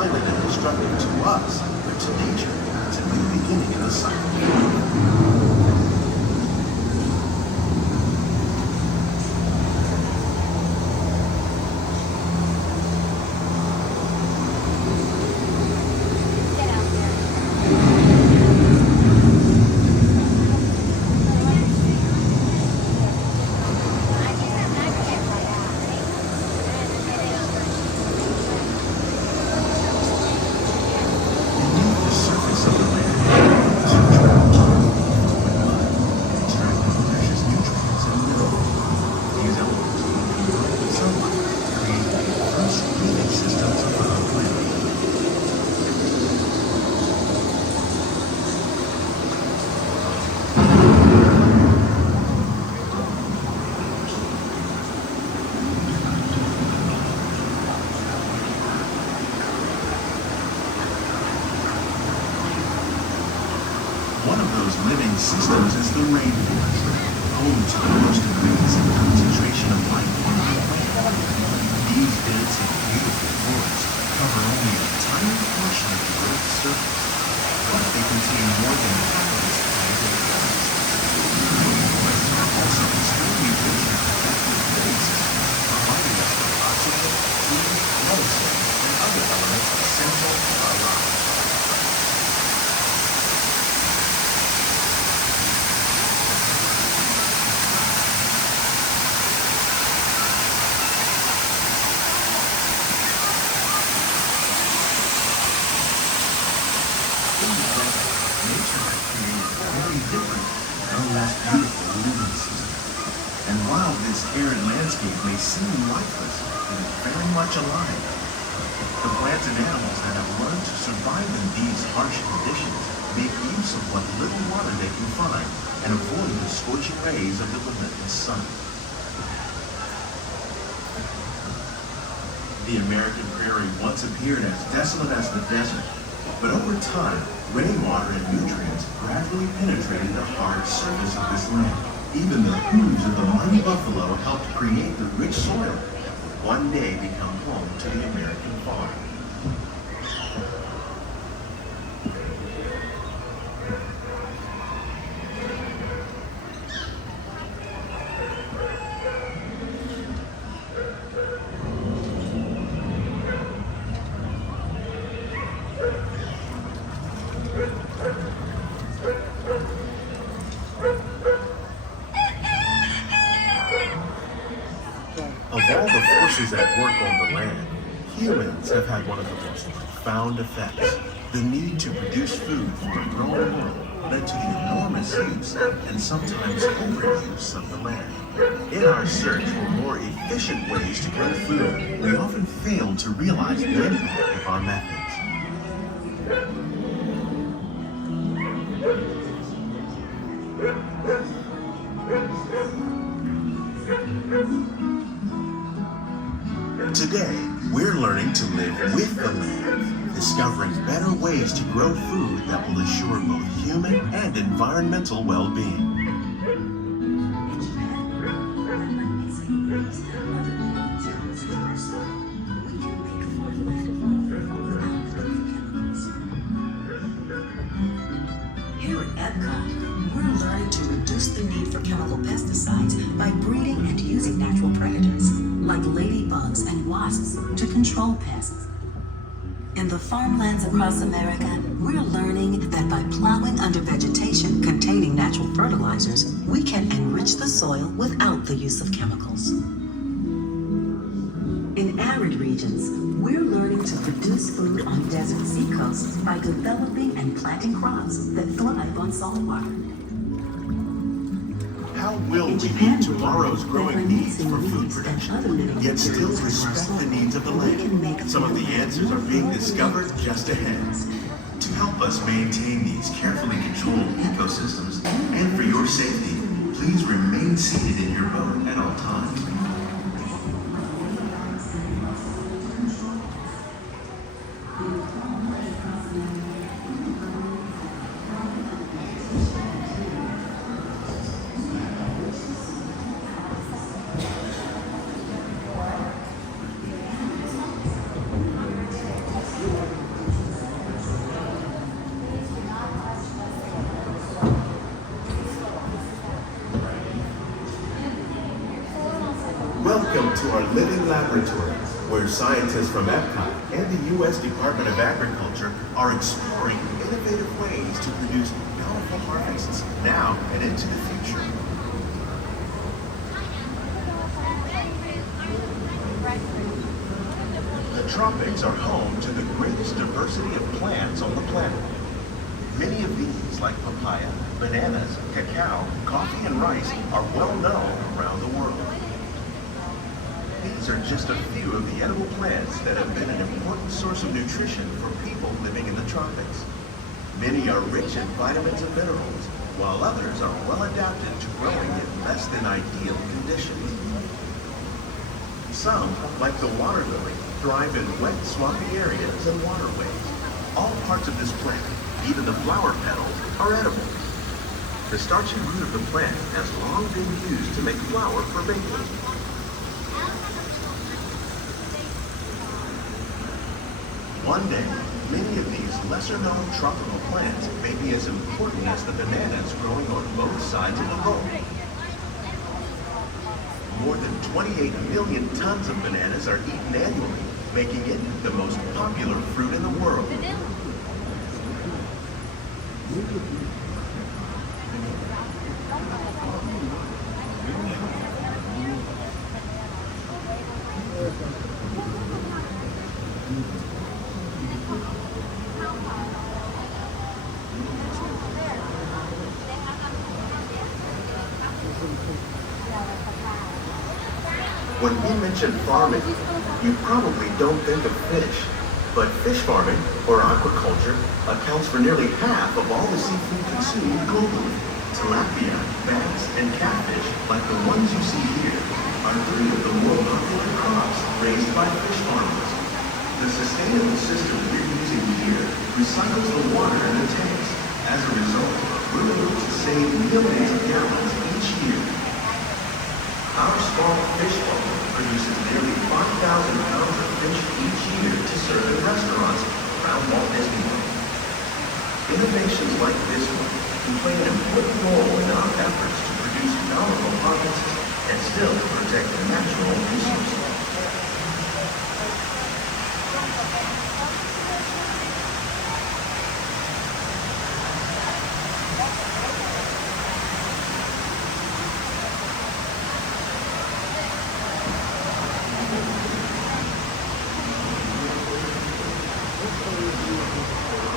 violent and destructive to us, but to nature, it's a new beginning in the cycle. One of those living systems is the rainforest, home to the most amazing concentration of life on the planet. These dense and beautiful forests cover only a tiny portion of the Earth's surface, but they contain more than countless planetary plants. Rainforests are also extremely rich in protected living systems, providing us with oxygen, food, medicine, and other elements essential to our lives. Beautiful living system. And while this arid landscape may seem lifeless, it is very much alive. The plants and animals that have learned to survive in these harsh conditions make use of what little water they can find and avoid the scorching rays of the relentless sun. The American prairie once appeared as desolate as the desert, but over time, rainwater and nutrients gradually penetrated the hard surface of this land. Even the hooves of the mighty buffalo helped create the rich soil that would one day become home to the American farm. Of all the forces at work on the land, humans have had one of the most profound effects. The need to produce food for a growing world led to the enormous use and sometimes overuse of the land. In our search for more efficient ways to grow food, we often fail to realize the impact of our methods. Today, we're learning to live with the land, discovering better ways to grow food that will assure both human and environmental well-being. Here at Epcot, we're learning to reduce the need for chemical pesticides by breeding and using natural predators, like ladybugs and wasps, to control pests. In the farmlands across America, we're learning that by plowing under vegetation containing natural fertilizers, we can enrich the soil without the use of chemicals. In arid regions, we're learning to produce food on desert seacoasts by developing and planting crops that thrive on salt water. How will we meet tomorrow's growing needs for food production, yet still respect the needs of the land? Some of the answers are being discovered just ahead. To help us maintain these carefully controlled ecosystems, and for your safety, please remain seated in your boat at all times. Welcome to our living laboratory, where scientists from Epcot and the U.S. Department of Agriculture are exploring innovative ways to produce bountiful harvests now and into the future. The tropics are home to the greatest diversity of plants on the planet. Many of these, like papaya, bananas, cacao, coffee, and rice, are well known around the world. These are just a few of the edible plants that have been an important source of nutrition for people living in the tropics. Many are rich in vitamins and minerals, while others are well adapted to growing in less than ideal conditions. Some, like the water lily, thrive in wet, swampy areas and waterways. All parts of this plant, even the flower petals, are edible. The starchy root of the plant has long been used to make flour for baking. One day, many of these lesser-known tropical plants may be as important as the bananas growing on both sides of the road. More than 28 million tons of bananas are eaten annually, making it the most popular fruit in the world. When we mention farming, you probably don't think of fish, but fish farming, or aquaculture, accounts for nearly half of all the seafood consumed globally. Tilapia, bass, and catfish, like the ones you see here, are three of the more popular crops raised by fish farmers. The sustainable system we're using here recycles the water in the tanks. As a result, we're able to save millions of gallons each year. Our small fish farm produces nearly 5,000 pounds of fish each year to serve in restaurants around Walt Disney World. Innovations like this one can play an important role in our efforts to produce bountiful harvests and still protect natural resources.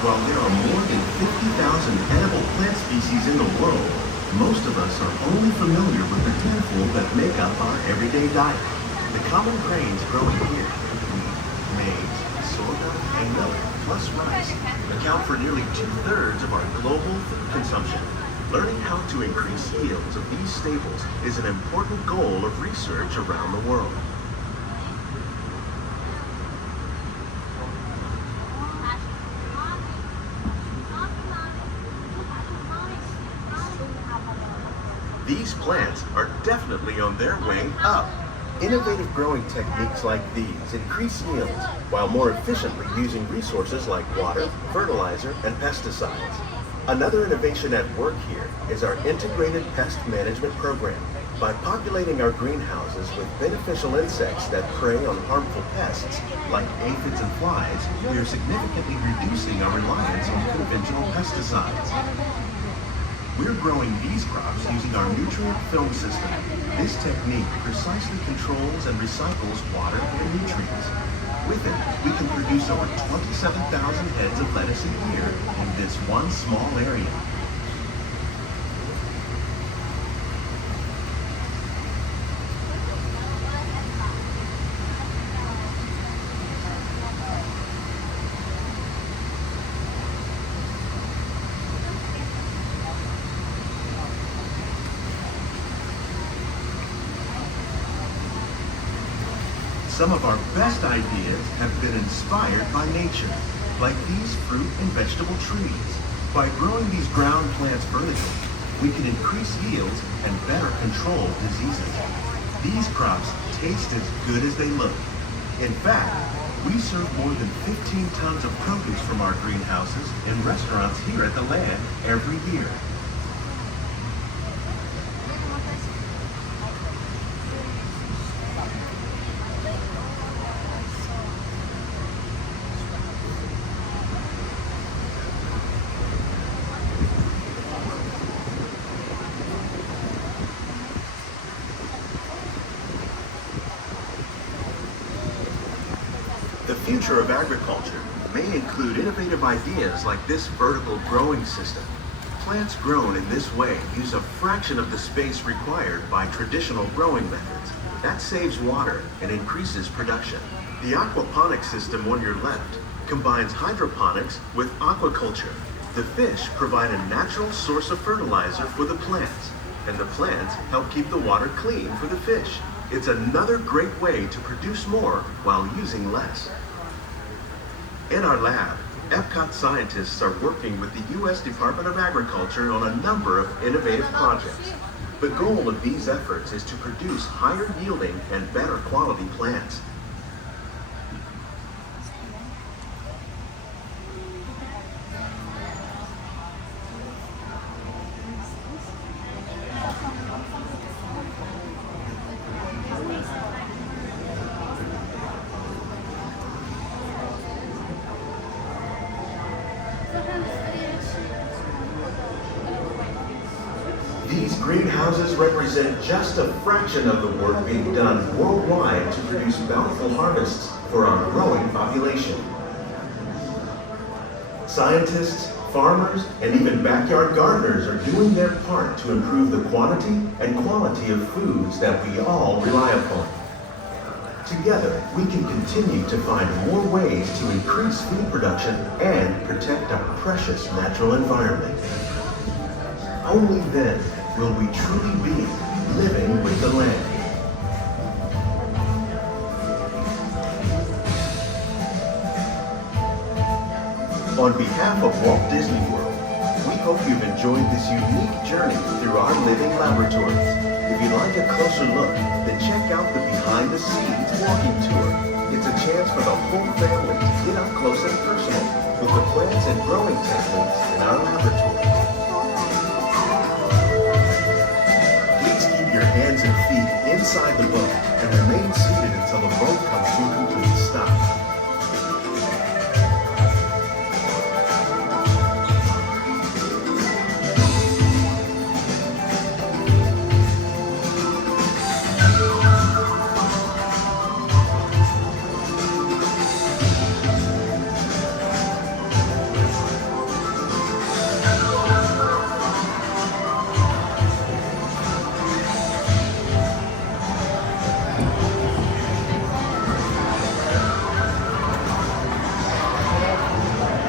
While there are more than 50,000 edible plant species in the world, most of us are only familiar with the handful that make up our everyday diet. The common grains growing here, maize, sorghum, and millet, plus rice, account for nearly 2/3 of our global food consumption. Learning how to increase yields of these staples is an important goal of research around the world. These plants are definitely on their way up. Innovative growing techniques like these increase yields while more efficiently using resources like water, fertilizer, and pesticides. Another innovation at work here is our integrated pest management program. By populating our greenhouses with beneficial insects that prey on harmful pests like aphids and flies, we are significantly reducing our reliance on conventional pesticides. We're growing these crops using our nutrient film system. This technique precisely controls and recycles water and nutrients. With it, we can produce over 27,000 heads of lettuce a year in this one small area. Some of our best ideas have been inspired by nature, like these fruit and vegetable trees. By growing these ground plants vertically, we can increase yields and better control diseases. These crops taste as good as they look. In fact, we serve more than 15 tons of produce from our greenhouses in restaurants here at the land every year. future of agriculture may include innovative ideas like this vertical growing system. Plants grown in this way use a fraction of the space required by traditional growing methods. That saves water and increases production. The aquaponics system on your left combines hydroponics with aquaculture. The fish provide a natural source of fertilizer for the plants, and the plants help keep the water clean for the fish. It's another great way to produce more while using less. In our lab, Epcot scientists are working with the U.S. Department of Agriculture on a number of innovative projects. The goal of these efforts is to produce higher yielding and better quality plants. These greenhouses represent just a fraction of the work being done worldwide to produce bountiful harvests for our growing population. Scientists, farmers, and even backyard gardeners are doing their part to improve the quantity and quality of foods that we all rely upon. Together, we can continue to find more ways to increase food production and protect our precious natural environment. Only then will we truly be living with the land. On behalf of Walt Disney World, we hope you've enjoyed this unique journey through our living laboratories. If you'd like a closer look, then check out the Behind the Scenes walking tour. It's a chance for the whole family to get up close and personal with the plants and growing techniques in our laboratory.